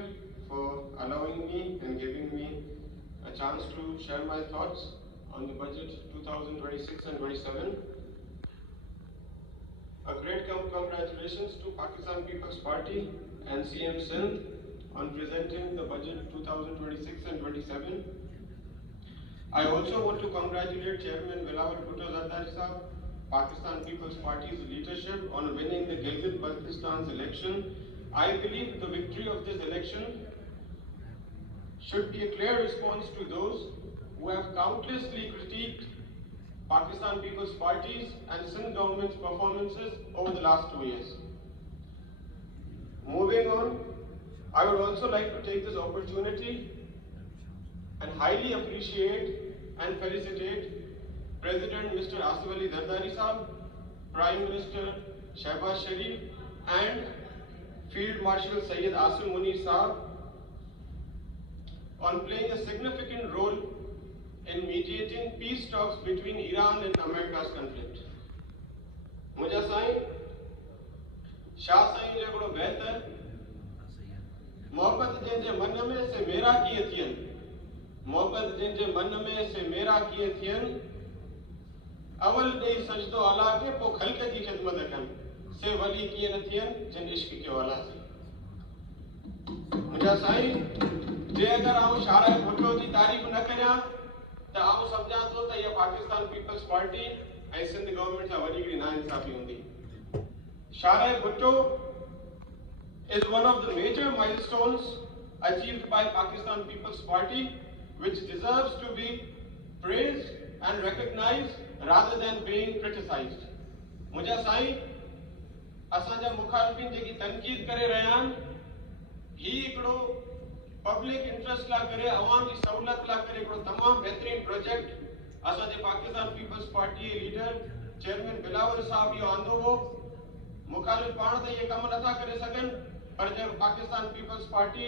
Speaker, for allowing me and giving me a chance to share my thoughts on the budget 2026 and 27. A great congratulations to Pakistan People's Party and CM Sindh on presenting the budget 2026 and 27. I also want to congratulate Chairman Bilawal Bhutto Zardari Sahab, Pakistan People's Party's leadership on winning the Gilgit-Baltistan's election. I believe the victory of this election should be a clear response to those who have countlessly critiqued Pakistan People's Party's and Sindh government's performances over the last 2 years. Moving on, I would also like to take this opportunity and highly appreciate and felicitate President Mr. Asif Ali Zardari Sahab, Prime Minister Shehbaz Sharif, and Field Marshal Syed Asim Munir Sahab on playing a significant role in mediating peace talks between Iran and America's conflict. मुझा साईं शाह साईं जो हिकिड़ो बेहतर मोहब्बत जंहिंजे मन में से मेरा कीअं थियनि, मोहब्बत जंहिंजे मन में से मेरा कीअं थियनि, अवल ॾेई सजदो अला खे पोइ ख़ल्क़ जी ख़िदमत कनि, से वली कीअं न थियनि जिन इश्क कयो अला से। मुझा साईं जे अगर आऊं शाह भुट्टो जी तारीफ़ न करियां त आऊं सम्झां थो त इहा पाकिस्तान पीपल्स पार्टी ऐं सिंध गवर्नमेंट सां वॾी हिकिड़ी नाइंसाफ़ी हूंदी। Shah Bhutto is one of the major milestones achieved by Pakistan People's Party, which deserves to be praised and recognized rather than being criticized. मुझा साईं असांजा मुखालिफ़िन जेकी तनक़ीद करे रहिया आहिनि, ही हिकिड़ो पब्लिक इंटरेस्ट लाइ करे, अवाम जी सहूलियत लाइ करे हिकिड़ो तमामु बहितरीन प्रोजेक्ट असांजे Pakistan Peoples Party leader chairman Bilawal sahab इहो आंदो हो। मुखालिफ़ पाण त इहे कम नथा करे सघनि, पर जब पाकिस्तान पीपल्स पार्टी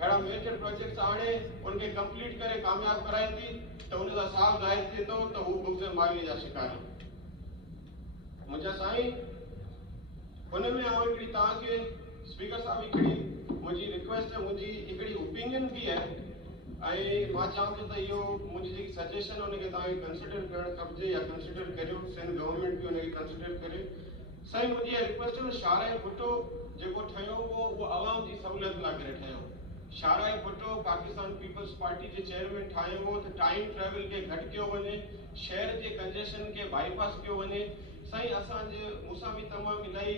अहिड़ा मेजर प्रोजेक्ट्स आणे उनखे कंप्लीट करे कामयाब कराईंदी त उन सां साफ़ ज़ाहिर थिए थो त हू बुग़्ज़ माली जा शिकार आहिनि। मुंहिंजा साईं उन में आउं हिकिड़ी तव्हांखे स्पीकर साहब हिकिड़ी मुंहिंजी रिक्वेस्ट है, मुंहिंजी हिकिड़ी ओपिनियन बि आहे ऐं मां चाहियां थो त इहो मुंहिंजी जेकी सजेशन उनखे तव्हांखे कंसिडर करणु खपिजे या कंसिडर करियो, सिंध गवर्नमेंट बि उनखे कंसिडर करे। साईं मुंहिंजी रिक्वेस्ट है, शाह भुट्टो जेको ठहियो हो उहो अवाम जी सहूलियत लाइ करे ठहियो। शाह भुट्टो पाकिस्तान पीपल्स पार्टी जे चेयरमैन ठाहियो हो त टाइम ट्रेवल खे घटि कयो वञे, शहर जे कंजेशन खे बाईपास कयो वञे। साईं असांजे मूंसां बि तमामु इलाही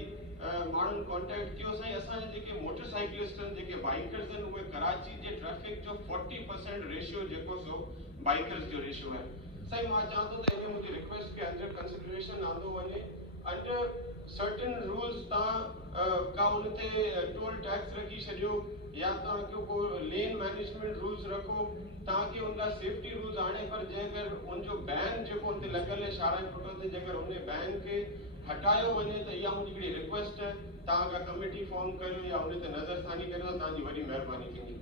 माण्हुनि कॉन्टेक्ट कियो। साईं असांजे जेके मोटरसाइकिलिस्ट आहिनि, जेके बाइकर्स आहिनि, उहे कराची जे ट्रैफिक जो 40% रेशियो जेको सो बाइकर्स जो रेशियो आहे। साईं मां चाहियां थो त इन मुंहिंजी रिक्वेस्ट खे अंडर कंसिडरेशन आंदो वञे। अंडर सर्टेन रूल्स तव्हां का उन ते टोल टैक्स रखी छॾियो या तव्हां को लेन मैनेजमेंट रूल्स रखो, तव्हांखे उनजा सेफ्टी रूल्स आणे, पर जेकर उनजो बैन जेको उन ते लॻल आहे शाह भुट्टो ते, जेकर उन बैन खे हटायो वञे त इहा मुंहिंजी हिकिड़ी रिक्वेस्ट है, तव्हां का कमेटी फॉर्म करियो या उन ते नज़रसानी करियो, तव्हांजी वॾी महिरबानी थींदी।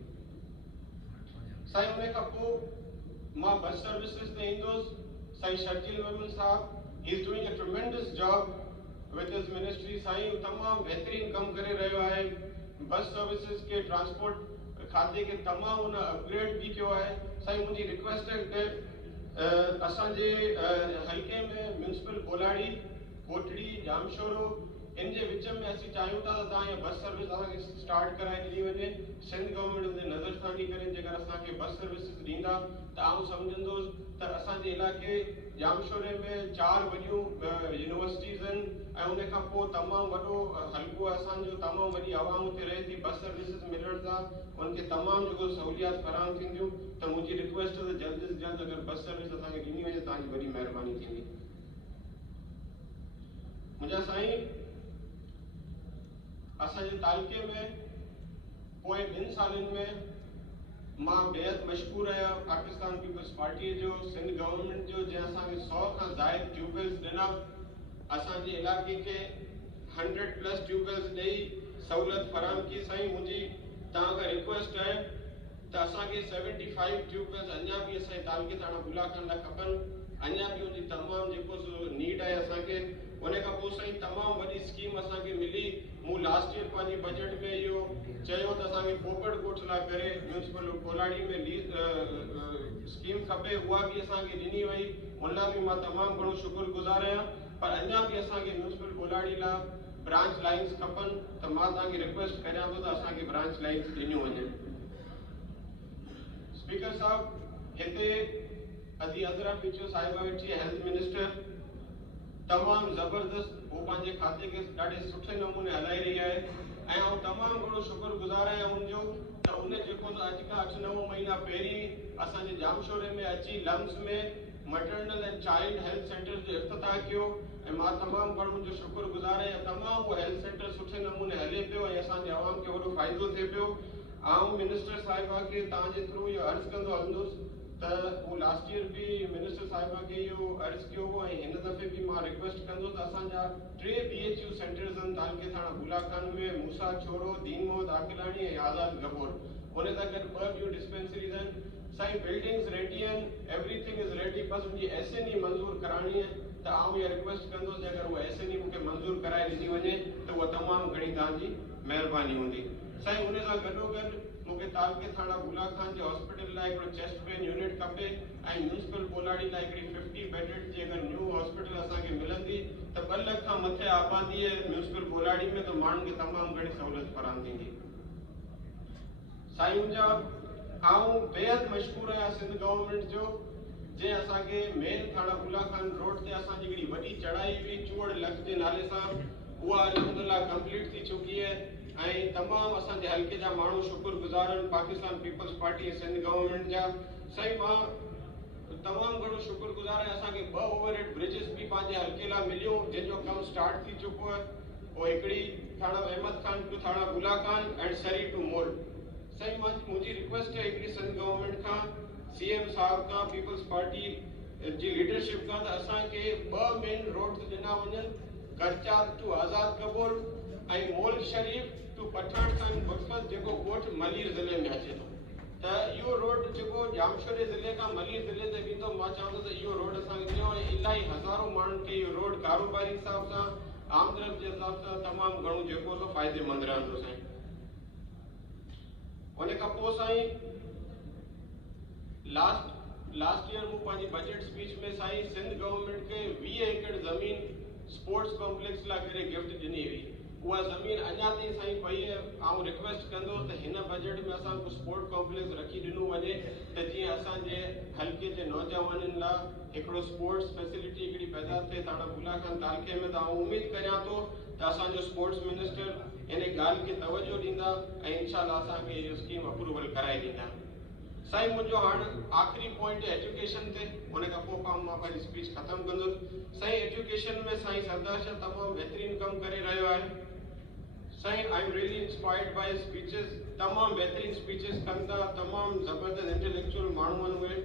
साईं उन खां पोइ मां बस सर्विसिस ते ईंदुसि। Sai Sharjeel Memon sahab he is doing a tremendous job with his ministry. साईं तमामु बहितरीन कमु करे रहियो आहे, बस सर्विसिस के ट्रांसपोर्ट खाते के तमामु उन अपग्रेड भी कयो आहे। साईं मुंहिंजी रिक्वेस्ट है कि असांजे हल्के में म्यूनिसिपल कोलाड़ी, कोटड़ी, जामशोरो इन जे विच में असीं चाहियूं था त तव्हां इहा बस सर्विस असांखे स्टार्ट कराए ॾिनी वञे। सिंध गवर्नमेंट उन ते नज़रसानी करे जेकर असांखे बस सर्विसिस ॾींदा त आउं सम्झंदुसि त असांजे इलाइक़े जामशोरे में 4 वॾियूं यूनिवर्सिटीज़ आहिनि ऐं उन खां पोइ तमामु वॾो हल्को असांजो, तमामु वॾी आवाम उते रहे थी। बस सर्विसिस मिलण सां उनखे तमामु जेको सहूलियत फराहम थींदियूं। त मुंहिंजी रिक्वेस्ट है त जल्द से जल्द अगरि बस सर्विस असांखे ॾिनी वञे तव्हांजी वॾी महिरबानी थींदी। मुंहिंजा साईं असांजे तालुके में पोइ 2 सालनि में मां बेहद मशहूर आहियां पाकिस्तान पीपल्स पार्टी जो, सिंध गवर्नमेंट जो, जंहिं असांखे 100 खां ज़ाइद ट्यूबवेल्स ॾिना, असांजे इलाइक़े खे 100+ ट्यूबवेल्स ॾेई सहूलियत फराहम की। साईं मुंहिंजी तव्हां खां रिक्वेस्ट आहे त असांखे 75 ट्यूबवेल्स अञा बि असांजे तालुके ताणा बुला करण लाइ खपनि। अञा बि उनजी तमामु जेको नीड आहे असांखे उन खां पोइ साईं तमामु वॾी स्कीम असांखे मिली। मूं लास्ट ईयर पंहिंजे बजट में इहो चयो त असांखे पोपट ॻोठ लाइ करे म्यूनिसिपल कोलाड़ी में स्कीम खपे, उहा बि असांखे ॾिनी वई। उन लाइ बि मां तमामु घणो शुक्रगुज़ार आहियां। पर अञा बि असांखे म्यूनिसिपल कोलाड़ी लाइ ब्रांच लाइन्स खपनि, त मां तव्हांखे रिक्वेस्ट करियां थो त असांखे ब्रांच लाइन्स ॾिनियूं वञनि। स्पीकर साहब, हिते अदी अज़रा पिचो साहिबा वेठी आहे, हेल्थ मिनिस्टर, तमामु ज़बरदस्त वो पंहिंजे खाते खे ॾाढे सुठे नमूने हलाई रही आहे ऐं आउं तमामु घणो शुक्रगुज़ार आहियां उनजो त उन जेको अॼु खां 8-9 महीना पहिरीं असांजे जामशोरे में अची लम्स में maternal and child health centre जो इफ्तिताह कियो ऐं मां तमामु घणो उनजो शुक्रगुज़ार आहियां। तमामु उहो हेल्थ सेंटर सुठे नमूने हले पियो ऐं असांजे आवाम खे वॾो फ़ाइदो थिए पियो। आउं मिनिस्टर साहिबा खे तव्हांजे थ्रू इहो अर्ज़ु कंदो हलंदुसि त वो लास्ट ईयर भी मिनिस्टर साहिबा के इहो अर्ज़ु कयो हो ऐं हिन दफ़े बि मां रिक्वेस्ट कंदो त असांजा 3 BHU सेंटर्स आहिनि, तालके थाणा बुलाखान में, मूसा छोरो, दीन मोहम्मद आकिलानी ऐं आज़ाद गबोर। उन सां गॾु 2 ॿियूं डिस्पेंसरीज़ आहिनि। साईं बिल्डिंग्स रेडी आहिनि, एवरीथिंग इज़ रेडी, बसि उनजी SNE मंज़ूर कराइणी आहे। त आउं इहा रिक्वेस्ट कंदुसि त अगरि उहा SNE मूंखे मंज़ूर कराए ॾिनी वञे त उहा तमामु घणी तव्हांजी महिरबानी हूंदी। साईं उन सां गॾोगॾु मूंखे तालके थाणा बुलाखान जे हॉस्पिटल लाइ हिकिड़ो चेस्ट पेन यूनिट खपे ऐं म्यूनिसिपल कोलाड़ी लाइ हिकिड़ी 50 बेडेड जी अगरि न्यू हॉस्पिटल असांखे मिलंदी त 2 लख खां मथे आबादी आहे म्यूनिसिपल कोलाड़ी में, त माण्हुनि खे तमामु घणी सहूलियत फराहम थींदी। साईं मुंहिंजा आउं बेहद मशहूर आहियां सिंध गवर्नमेंट जो, जे असांखे मेन थाणा बुलाखान रोड ते असांजी हिकिड़ी वॾी चढ़ाई हुई चूड़ लख जे नाले सां, उहा अल्हम्दुलिल्लाह कंप्लीट थी चुकी आहे ऐं तमामु असांजे हल्के जा माण्हू शुक्रगुज़ार आहिनि पाकिस्तान पीपल्स पार्टी ऐं सिंध गवर्नमेंट जा। साईं मां तमामु घणो शुक्रगुज़ार आहियां। असांखे 2 ओवरहेड ब्रिजिस बि पंहिंजे हल्के लाइ मिलियूं जंहिंजो कमु स्टार्ट थी चुको आहे। उहो हिकिड़ी थाणा Ahmad Khan to Thane बुलाखान and सरी टू मोल। साईं मुंहिंजी रिक्वेस्ट है हिकिड़ी सिंध गवर्नमेंट खां, CM साहब खां, पीपल्स पार्टी जी लीडरशिप खां, त असांखे 2 मेन रोड्स ॾिना वञनि, करचात टू आज़ाद कबूर ऐं मोल शरीफ टू पठान खान बख्शत, जेको ॻोठ मलीर ज़िले में अचे थो। त इहो रोड जेको जामशोरे ज़िले खां मलीर ज़िले ते वेंदो, मां चाहींदो त इहो रोड असांखे ॾियो ऐं इलाही हज़ारों माण्हुनि खे इहो रोड कारोबारी हिसाब सां, आमदरफ़्त जे हिसाब सां तमामु घणो जेको सो फ़ाइदेमंद रहंदो। साईं उन खां पोइ साईं लास्ट ईयर मूं पंहिंजी बजट स्पीच में साईं सिंध गवर्नमेंट खे 20 एकड़ ज़मीन स्पोर्ट्स कॉम्प्लेक्स लाइ करे गिफ्ट ॾिनी हुई। उहा ज़मीन अञा ताईं साईं पई आहे। आउं रिक्वेस्ट कंदो त हिन बजट में असांखे स्पोर्ट कॉम्प्लेक्स रखी ॾिनो वञे त जीअं असांजे हल्के जे नौजवाननि लाइ हिकिड़ो स्पोर्ट्स फैसिलिटी हिकिड़ी पैदा थिए थाणा बुलाखान तालके में। त आउं उमेद करियां थो त असांजो स्पोर्ट्स मिनिस्टर इन ॻाल्हि खे तवजो ॾींदा ऐं इंशाअल्लाह असांखे इहो स्कीम अप्रूवल कराए ॾींदा। साईं मुंहिंजो हाणे आख़िरी पॉइंट एजुकेशन ते, उन खां पोइ मां पंहिंजी स्पीच ख़तमु कंदुसि। साईं एजुकेशन में साईं सरदार शाह तमामु बहितरीनु कमु करे रहियो आहे। साईं I am really inspired by speeches, तमामु बहितरीनु स्पीचेस कनि था, तमामु ज़बरदस्त इंटेलेक्चुअल माण्हू आहिनि उहे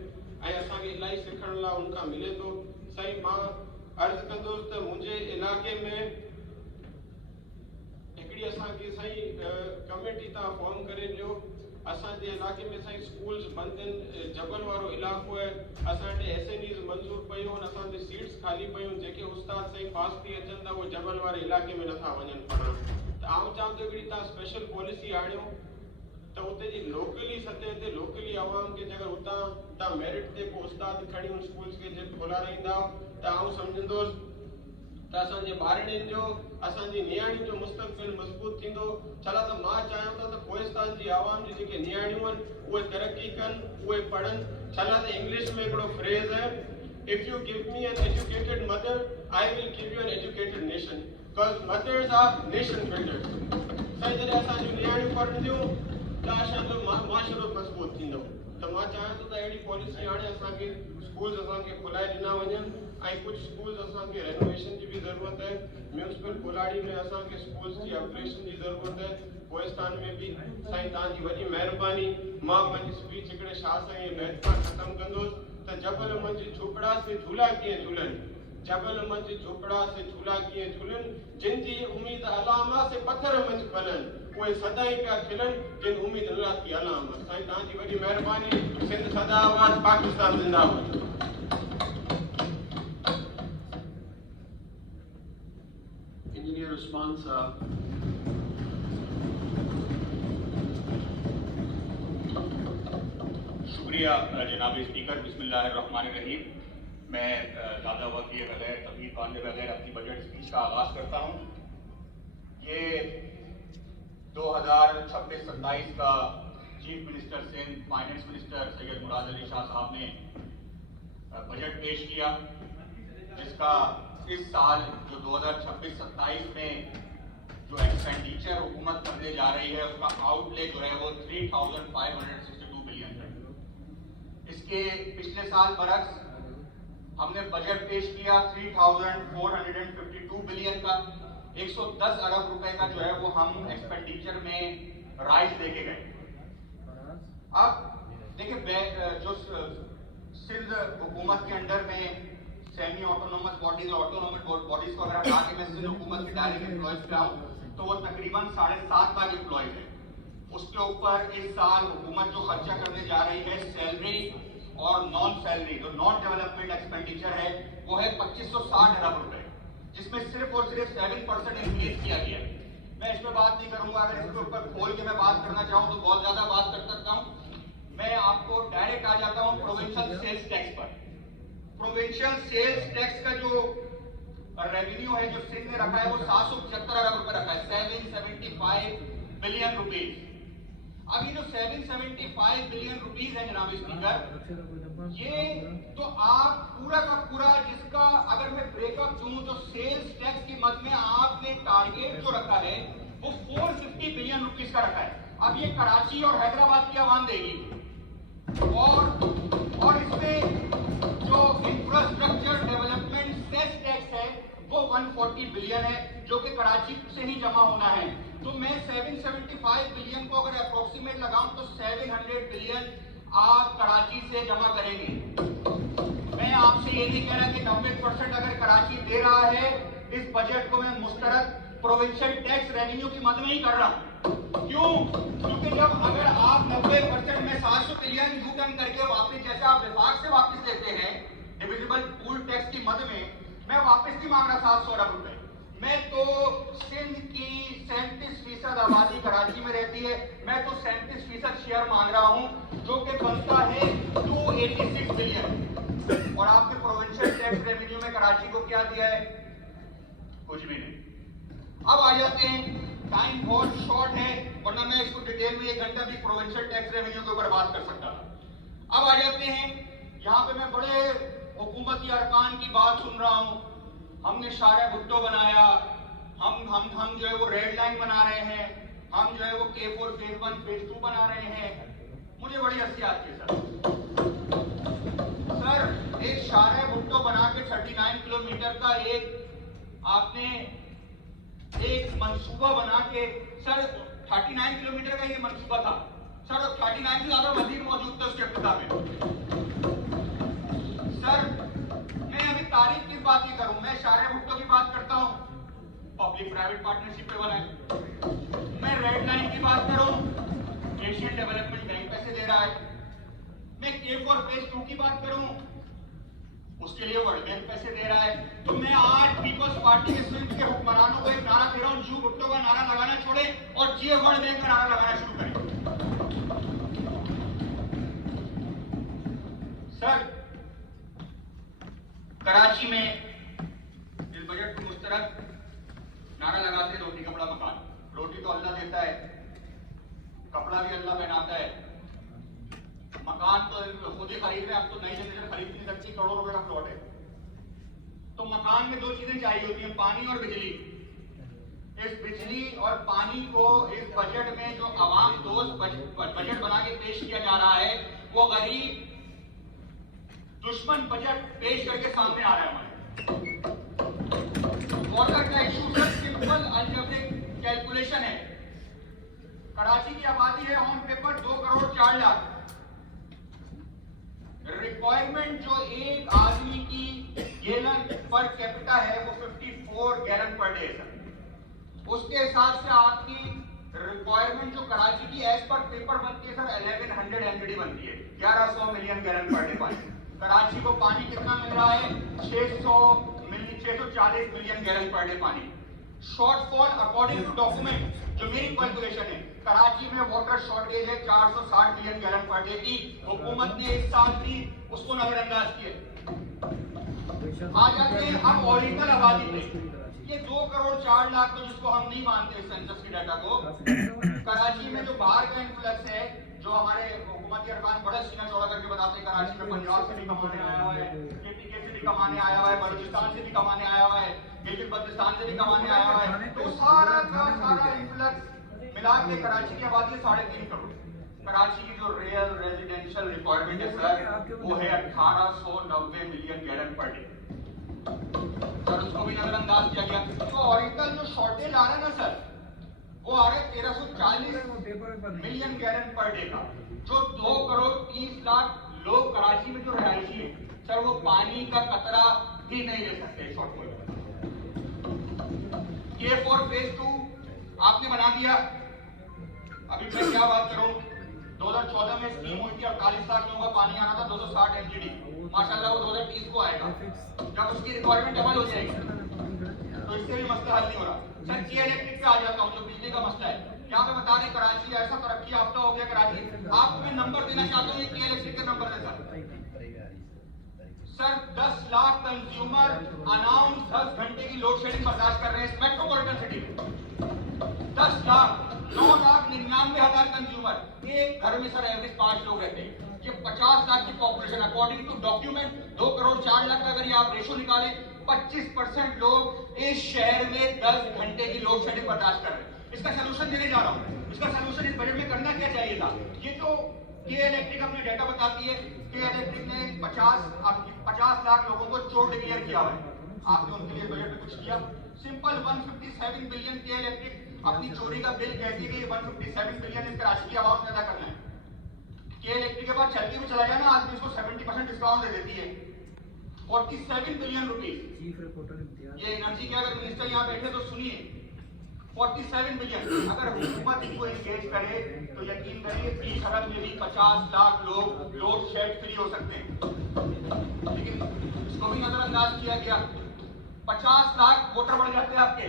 ऐं असांखे इलाही सिखण लाइ उनखां मिले थो। साईं मां अर्ज़ु कंदुसि त मुंहिंजे इलाइक़े में हिकिड़ी असांखे साईं कमेटी तव्हां फॉर्म करे ॾियो। असांजे इलाइक़े में साईं स्कूल्स बंदि आहिनि, जबल वारो इलाइक़ो आहे, असांजे SNEs मंज़ूर पयूं आहिनि, असांजे सीट्स ख़ाली पयूं, जेके उस्ताद साईं पास थी अचनि था उहे जबल वारे इलाइक़े में नथा वञनि पढ़ण। त आउं चाहियां थो हिकिड़ी तव्हां स्पेशल पॉलिसी आणियो त उते जी लोकली सतह ते लोकली आवाम खे अगरि उतां तव्हां मेरिट ते को उस्ताद खणी उन स्कूल्स खे जे खोलाराईंदा त आउं सम्झंदुसि त असांजे ॿारनि जो, असांजी नियाणियुनि जो मुस्तक़बिल मज़बूत थींदो। छला त मां चाहियां थो त कोहिस्तान जी आवाम जी जेके नियाणियूं आहिनि उहे तरक़ी कनि, उहे पढ़नि। छला त इंग्लिश में हिकिड़ो फ्रेज़ है, if you give me an educated mother I will give you an educated nation, because mothers are nation builders. साईं जॾहिं असांजूं नियाणियूं पढ़ंदियूं त असांजो माशरो मज़बूत थींदो। त मां चाहियां थो त अहिड़ी पॉलिसी हाणे असांखे स्कूल्स असांखे खुलाए ॾिना वञनि ऐं कुझु स्कूल्स असांखे रेनोवेशन जी बि ज़रूरत आहे। म्यूनिसिपल कोलाड़ी में असांखे स्कूल्स जी अपग्रेडेशन जी ज़रूरत आहे, कोहिस्तान में बि। साईं तव्हांजी वॾी महिरबानी। मां पंहिंजी स्पीच हिकिड़े शाह साईं बैत खां ख़तमु कंदुसि त जबल मंझि झोपड़ा से झूला कीअं झूलनि, जबल मंझि झोपड़ा से झूला कीअं झूलनि, जिन जी उम्मीद अलामा से पत्थर मंझि पलनि, उहे सदाईं पिया खिलनि जिन उम्मीद अल्लाह की अलामा। साईं तव्हांजी वॾी महिरबानी। सिंध सदाबाद, पाकिस्तान ज़िंदाबाद। response. शुक्रिया जनाब स्पीकर। बिस्मिल्लाहिर्रहमानिर्रहीम। मैं ज़्यादा वक्त लिए बगैर तमीज़ बांधे बगैर अपनी बजट स्पीच का आगाज़ करता हूँ। ये 2026-27 का chief minister Sindh finance minister Syed Murad Ali Shah sahab ने बजट पेश किया, जिसका इस साल जो 2026-27 में जो एक्सपेंडिचर हुकूमत करने जा रही है उसका आउटले जो है वो 3,562 बिलियन है। इसके पिछले साल बरक्स हमने बजट पेश किया 3,452 बिलियन का, 110 अरब रुपए का जो है वो हम एक्सपेंडिचर में राइज लेके गए। अब देखिए जो सिंध हुकूमत के अंडर में सेमी ऑटोनोमस बॉडीज और ऑटोनोमस बॉडीज को अगर हटा के मैं सिंध हुकूमत के डायरेक्ट एम्प्लॉयज पे आऊं तो वो तकरीबन 7.5 लाख एम्प्लॉयज है। उसके ऊपर इस साल हुकूमत जो खर्चा करने जा रही है सैलरी और नॉन सैलरी जो नॉन डेवलपमेंट एक्सपेंडिचर है वो है 2560 अरब रुपए, जिसमें सिर्फ और सिर्फ 7% इंक्रीज किया गया। मैं इसमें बात नहीं करूंगा, अगर इसके ऊपर खोल के मैं बात करना चाहूँ तो बहुत ज्यादा बात कर सकता हूँ। मैं आपको डायरेक्ट आ जाता हूँ प्रोविंशियल सेल्स टैक्स पर। प्रोविंशियल सेल्स टैक्स का जो रेवेन्यू है जो सिंध ने रखा है वो 775 अरब रुपए रखा है, 775 बिलियन रुपीज। अब ये जो 775 बिलियन रुपीज है जनाब स्पीकर, ये तो आप पूरा का पूरा जिसका अगर मैं ब्रेकअप दूं तो सेल्स टैक्स की मद में आपने टारगेट जो रखा है वो 450 बिलियन रुपीज का रखा है। अब ये कराची और हैदराबाद की आवाम देगी, और इसमें जो इंफ्रास्ट्रक्चर डेवलपमेंट सेस टैक्स है वो 140 बिलियन है जो कि कराची से ही जमा होना है। तो मैं 775 बिलियन को अगर अप्रोक्सीमेट लगाऊं तो 700 बिलियन आप कराची से जमा करेंगे। मैं आपसे ये नहीं कह रहा कि 90% अगर कराची दे रहा है, इस बजट को मैं मुश्तरक प्रोविंशियल टैक्स रेवेन्यू की मद में ही कर रहा हूं। क्यों? क्योंकि जब अगर आप 90% में 700 बिलियन यू टर्न करके वापस जैसे आप विभाग से वापस लेते हैं डिविजिबल पूल टैक्स की मद में, मैं वापस नहीं मांग रहा 700 अरब रुपए। मैं तो सिंध की 37% आबादी कराची में रहती है, मैं तो 37% शेयर मांग रहा हूं जो कि बनता है 286 बिलियन। और आपने प्रोविंशियल टैक्स रेवेन्यू में कराची को क्या दिया है? कुछ भी नहीं। अब आ जाते हैं, टाइम बहुत शॉर्ट है वरना मैं इसको डिटेल में 1 घंटा भी प्रोविंशियल टैक्स रेवेन्यू के ऊपर बात कर सकता था। अब आ जाते हैं यहाँ पे मैं बड़े हुकूमती अरकान की बात सुन रहा हूँ। हमने शारे भुट्टो बनाया, हम जो है वो रेड लाइन बना रहे हैं, हम जो है वो K4 फेज 1 फेज 2 बना रहे हैं। मुझे बड़ी हंसी आती है सर, एक शारे भुट्टो बना के 39 किलोमीटर का आपने एक मंसूबा बना के, सर 39 किलोमीटर का ये मंसूबा था सर, 39 से ज्यादा मजीद मौजूद था उसके इब्तिदा में। सर मैं अभी तारीख की बात नहीं करूं, मैं शारे भुट्टो की बात करता हूं, पब्लिक प्राइवेट पार्टनरशिप पे वाला है। मैं रेड लाइन की बात करूं, एशियन डेवलपमेंट बैंक पैसे दे रहा है। मैं K4 फेज 2 की बात करूं, उसके लिए वर्ल्ड बैंक पैसे दे रहा है। तो मैं आज पीपल्स पार्टी के सिंध के हुक्मरानों को एक नारा दे रहा हूं, जू भुट्टो का नारा लगाना छोड़े और जी वर्ल्ड बैंक का नारा लगाना शुरू करें। सर कराची में इस बजट को मुश्तरक नारा लगाते हैं रोटी कपड़ा मकान। रोटी तो अल्लाह देता है, कपड़ा भी अल्लाह पहनाता है, मकान तो खुद ही खरीद रहे हैं। अब तो नई जनरेशन खरीद नहीं सकती, करोड़ों रुपए का प्लॉट है। तो मकान में 2 चीजें चाहिए होती हैं, पानी और बिजली। इस बिजली और पानी को इस बजट में जो आवाम दोस्त बजट बना के पेश किया जा रहा है वो गरीब दुश्मन बजट पेश करके सामने आ रहा है हमारे। वाटर का issue sir simple algebraic calculation है। कराची की आबादी है on paper 2 crore 4 lakh. Requirement जो एक आदमी की गैलन पर कैपिटा है वो 54 गैलन पर डे है। उसके हिसाब से आपकी रिक्वायरमेंट जो कराची की एज पर पेपर बनती है सर 1100 एमडी बनती है, 1100 मिलियन गैलन पर डे पानी। कराची को पानी कितना मिल रहा है? 640 मिलियन गैलन पर डे पानी। शॉर्टफॉल अकॉर्डिंग टू डॉक्यूमेंट, जो मेरी कैलकुलेशन है, कराची में वाटर शॉर्टेज है 460 मिलियन गैलन पर डे की। हुकूमत ने इस साल भी उसको नजरअंदाज किया। आ जाते हैं अब ओरिजिनल आबादी पे। ये 2 करोड़ 4 लाख, तो जिसको हम नहीं मानते सेंसस की डाटा को, कराची में जो बाहर का इन्फ्लक्स है, जो हमारे हुकूमती अरकान बड़ा सीना चौड़ा करके बताते हैं कराची में पंजाब से भी कमाने आया हुआ है, केटीके से भी कमाने आया हुआ है, बलूचिस्तान से भी कमाने आया हुआ है, गिलगित बल्तिस्तान से भी कमाने आया हुआ है, तो सारा का सारा इन्फ्लक्स मिला के कराची की आबादी 3.5 करोड़। कराची की जो रियल रेजिडेंशियल रिक्वायरमेंट है सर, वो है 1890 million gallon per day. Sir उसको भी नजरअंदाज किया गया। तो ओरिजिनल जो शॉर्टेज आ रहा है ना सर, वो आ रहा है 1340 मिलियन गैलन पर डे का। जो 2 करोड़ 30 लाख लोग कराची में जो रहायशी है सर, वो पानी का कतरा भी नहीं ले सकते शॉर्टफॉल। K4 फेज 2 आपने बना दिया। अभी मैं क्या बात करूं, 2014 में स्कीम हुई थी, 48 लाख लोगों का पानी आना था, 260 MGD। माशाल्लाह वो 2030 को आएगा, जब उसकी रिक्वायरमेंट डबल हो जाएगी। तो इससे भी मसला हल नहीं हो रहा। सर के इलेक्ट्रिक पे आ जाता हूँ, जो बिजली का मसला है। यहाँ पे बता रहे कराची ऐसा तरक्की याफ्ता हो गया कराची। आपको मैं नंबर देना चाहता हूँ, के इलेक्ट्रिक का नंबर है सर 10 लाख कंज्यूमर अनाउंस 10 घंटे की लोड शेडिंग बर्दाश्त कर रहे हैं इस मेट्रोपॉलिटन सिटी में। 10 लाख 9,99,000 कंज्यूमर, एक घर में सर एवरेज 5 लोग रहते हैं। ये 50 लाख की population according to document 2 crore 4 lakh का अगर ये आप रेशो निकालें, 25% लोग इस शहर में 10 घंटे की लोड शेडिंग बर्दाश्त कर रहे हैं। इसका सोल्यूशन देने जा रहा हूँ। इसका सोल्यूशन इस बजट में करना क्या चाहिए था? ये तो के इलेक्ट्रिक अपने डाटा बताती है, के इलेक्ट्रिक ने 50 लाख लोगों को चोर डिक्लेयर किया हुआ है। आपने उनके लिए बजट में कुछ किया? सिंपल 157 बिलियन के इलेक्ट्रिक अपनी चोरी का बिल कहती है कि 157 बिलियन इस राशि की अमाउंट अदा करना है। के इलेक्ट्रिक के पास चलती हुई चला गया ना, आदमी इसको 70% डिस्काउंट दे देती है, 47 बिलियन रुपीज। ये एनर्जी के अगर मिनिस्टर यहाँ बैठे तो सुनिए, 47 बिलियन। अगर हुकूमत इनको एंगेज करे तो यकीन करिए 30 अरब में भी 50 लाख लोग लोड शेड फ्री हो सकते हैं। लेकिन इसको भी नजरअंदाज किया गया। 50 लाख वोटर बढ़ जाते हैं आपके,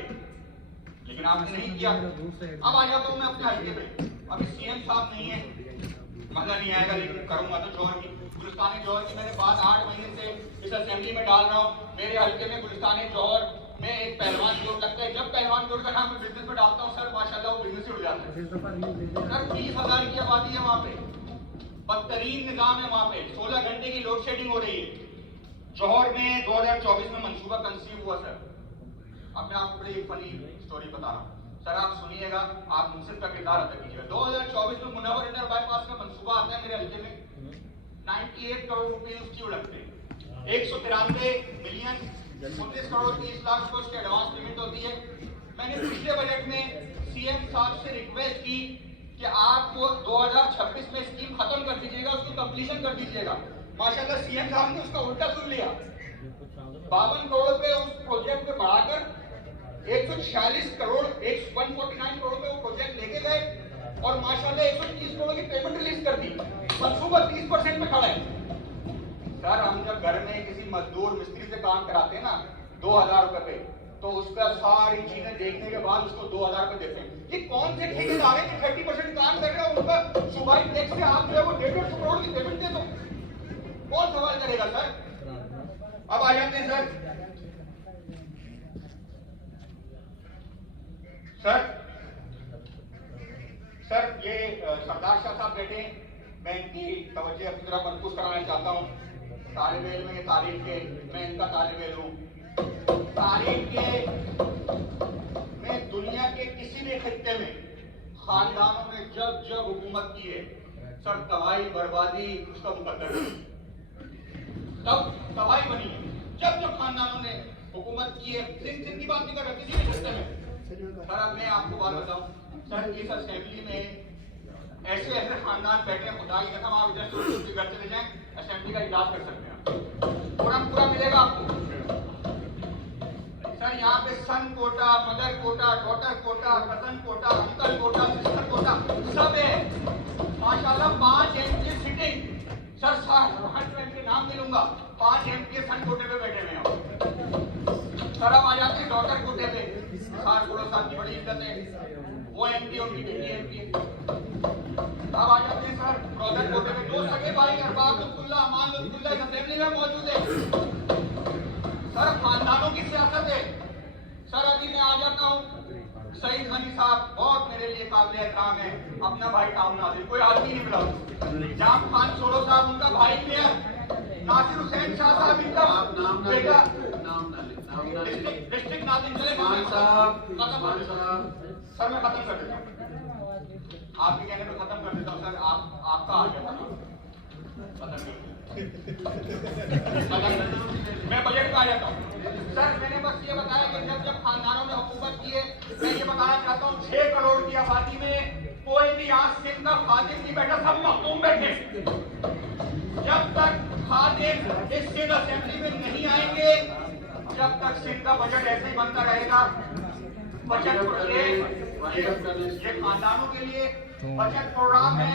लेकिन आपने नहीं किया। अब आ जाता हूं मैं अपने हल्के पे। अभी सीएम साहब नहीं है, मजा नहीं आएगा, लेकिन करूंगा तो जौहर की, गुलिस्तान जौहर की मैंने बात 8 महीने से इस असेंबली में डाल रहा हूँ। मेरे हल्के में गुलिस्तान जौहर में एक पहलवान जोड़ लगता है। जब पहलवान जोड़ का नाम मैं बिजनेस में डालता हूँ सर, माशाल्लाह वो बिजनेस ही उड़ जाता है। सर 20,000 की आबादी है वहां पे, बदतरीन निजाम है वहां पे, 16 घंटे की लोड शेडिंग हो रही है। जौहर में 2024 में मंसूबा कंसीव हुआ सर। अब मैं आपको बड़ी फनी स्टोरी बता रहा हूँ सर, आप सुनिएगा, आप मुंसिफ का किरदार अदा कीजिएगा। 2024 में मुनव्वर इंटर बाईपास का मंसूबा आता है मेरे हल्के में, 98 करोड़ रुपए उसकी उड़कते हैं, 193 मिलियन 19 करोड़ 30 लाख को उसकी एडवांस पेमेंट होती है। मैंने पिछले बजट में सीएम साहब से रिक्वेस्ट की कि आप वो 2026 में स्कीम खत्म कर दीजिएगा, उसकी कंप्लीशन कर दीजिएगा। माशाल्लाह सीएम साहब ने उसका उल्टा सुन लिया, 52 करोड़ रुपए उस प्रोजेक्ट में बढ़ाकर 146 करोड़ 149 करोड़ रुपए वो प्रोजेक्ट लेके गए और माशाल्लाह 130 करोड़ की पेमेंट रिलीज कर दी। मंसूबा 30% में खड़ा है सर। हम जब घर में किसी मजदूर मिस्त्री से काम कराते हैं ना 2000 रुपए पे, तो उसका सारी चीजें देखने के बाद उसको 2000 रुपए देते हैं। ये कौन से ठेकेदार हैं कि 30% काम कर रहे हैं, उनका सूबाई टैक्स से आप जो है वो 150 करोड़ की पेमेंट दे दो? कौन सवाल करेगा सर? अब आ जाते हैं सर ये सरदार शाह साहब बैठे हैं, मैं इनकी तवज्जो अपनी तरफ मरकूज कराना चाहता हूँ। तालिब इल्म में तारीख के, मैं इनका तालिब इल्म हूँ। तारीख के में दुनिया के किसी भी खित्ते में खानदानों ने जब जब हुकूमत की है सर, तबाही बर्बादी उसका मुकद्दर है। तब तबाही बनी है जब जब खानदानों ने हुकूमत की है। सिंध की बात नहीं कर रहे, किसी भी खित्ते में। सर अब मैं आपको बात बताऊं सर, इस असेंबली में ऐसे ऐसे खानदान बैठे हैं, खुदा की कसम आप इधर से घर चले जाएं, असेंबली का इजलास कर सकते हैं, पूरा मिलेगा आपको। सर यहाँ पे son quota, mother quota, daughter quota, cousin quota, uncle quota, sister quota सब है माशाल्लाह। 5 एमपी सिटिंग सर, हर के नाम नहीं लूंगा, 5 एमपी सन कोटे पे बैठे हुए हैं। सर अब आ जाते हैं डॉटर कोटे पे। सार साल की बड़ी इज्जत है, वो एमपी उनकी बेटी एमपी। अब आ जाते हैं सर प्रोजेक्ट कोटे में। दो सगे भाई अरबाब लुत्फुल्लाह, अमान लुत्फुल्लाह इस असेंबली में मौजूद है। सर खानदानों की सियासत है। सर अभी मैं आ जाता हूँ, सईद गनी साहब बहुत मेरे लिए काबिल एहतराम है, अपना भाई टाउन नाजिर, कोई आदमी नहीं मिला। जाम खान सोरो साहब उनका भाई मेयर, नासिर हुसैन शाह साहब इनका बेटा, डिस्ट्रिक्ट नाजिर चले सर मैं खत्म कर देता हूँ, आपके कहने पे खत्म कर देता हूँ सर। आपका आ गया मैं बजट पे आ जाता हूँ सर। मैंने बस ये बताया कि जब खानदानों ने हुकूमत की है, मैं ये बताना चाहता हूँ 6 करोड़ की आबादी में कोई भी यहाँ सिंध का खादिम नहीं बैठा, सब मखदूम बैठे। जब तक खादिम इस सिंध असेंबली में नहीं आएंगे, जब तक सिंध का बजट ऐसे ही बनता रहेगा। बजट ये खानदानों के लिए बजट प्रोग्राम है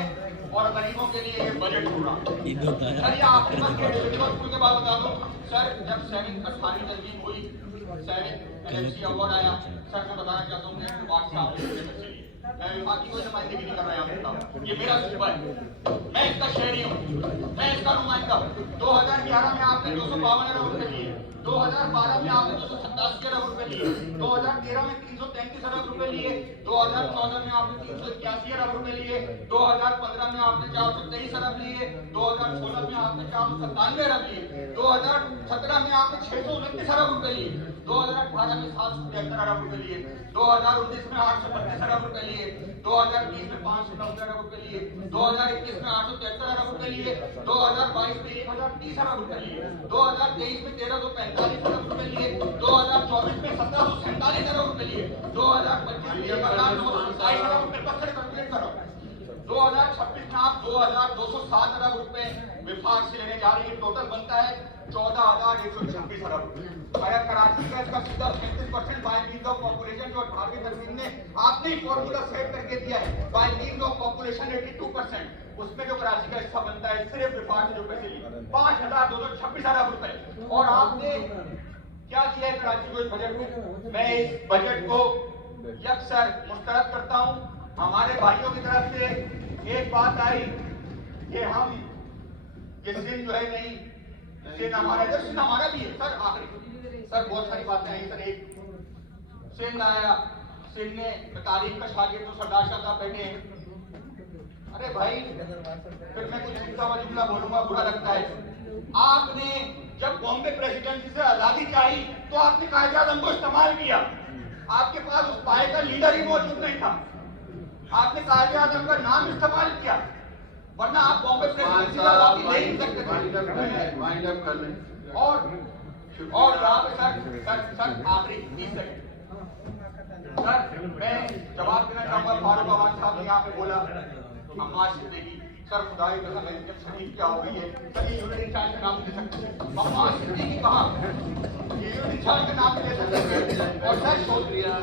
और गरीबों के लिए ये बजट प्रोग्राम। सर ये आखिरी बात के बाद बता दो सर, जब 7 तस्वीर हुई, 7 LFC अवार्ड आया सर, मैं बताना चाहता हूँ कि बात से आप मैं विभाग कोई नुमाइंदगी नहीं कर रहा हूँ, ये मेरा सूबा है, मैं इसका शहरी हूँ, मैं इसका नुमाइंदा हूँ। 2011 में आपने 252 अरब रुपए लिए, 2012 में आपने 287 अरब रुपए लिए, 2013 में 333 अरब रुपए लिए, 2014 में आपने 381 अरब रुपए लिए, 2015 में आपने 423 अरब लिए, 2016 में आपने 497 अरब लिए, 2017 में आपने 629 अरब रुपए लिए, 2018 में 773 अरब रुपए लिए, 2019 में 832 अरब रुपए लिए, 2020 में 590 अरब रुपए लिए, 2021 में 873 अरब रुपए लिए, 2022 में 1030 अरब रुपए लिए, 2023 में 1345 अरब रुपए लिए, 2024 में 1747 अरब रुपए लिए, 2025 में 1927 अरब रुपए पर कैलकुलेट करो। 2026 में आप 2207 अरब रुपए विभाग से लेने जा रही है, टोटल बनता है 14,126 अरब रुपए। अगर कराची का इसका सीधा 35% बाय मीन्स ऑफ पॉपुलेशन जो 18वीं तरमीम ने आपने ही फॉर्मूला सेट करके दिया है, बाय मीन्स ऑफ पॉपुलेशन 82%, उसमें जो कराची का हिस्सा बनता है सिर्फ विभाग ने जो पैसे लिए 5,226 अरब रुपए। और आपने क्या किया है कराची को इस बजट में? मैं इस बजट को यकसर मुस्तरद करता हूँ। हमारे भाइयों की तरफ से एक बात आई कि हम ये सिंध जो है नहीं, सिंध हमारा है, सिंध हमारा भी है सर। आखिरी सर बहुत सारी बातें आई सर। एक सिंध आया, सिंध ने तारीख का शागिर्द तो सरदार शाह साहब बैठे हैं। अरे भाई फिर मैं कुछ सीधा हुआ जुमला बोलूंगा, बुरा लगता है। आपने जब बॉम्बे प्रेसिडेंसी से आजादी चाही तो आपने कायदे-ए-आज़म को इस्तेमाल किया, आपके पास उस पाए का लीडर ही मौजूद नहीं था, आपने कायदे-ए-आज़म का नाम इस्तेमाल किया, वरना आप बॉम्बे प्रेसिडेंसी से आजादी ले नहीं सकते थे। और यहाँ पे सर आखिरी 30 सेकंड सर मैं जवाब देना चाहूंगा। फारूक अवान साहब ने यहाँ पे बोला अम्मा सिद्दीकी, सर खुदाई कसम है जब शरीफ क्या हो गई है सर, ये यूनिट इंचार्ज का नाम दे सकते हैं। अम्मा सिद्दीकी कहा ये यूनिट इंचार्ज का नाम दे सकते हैं। और सर शुक्रिया।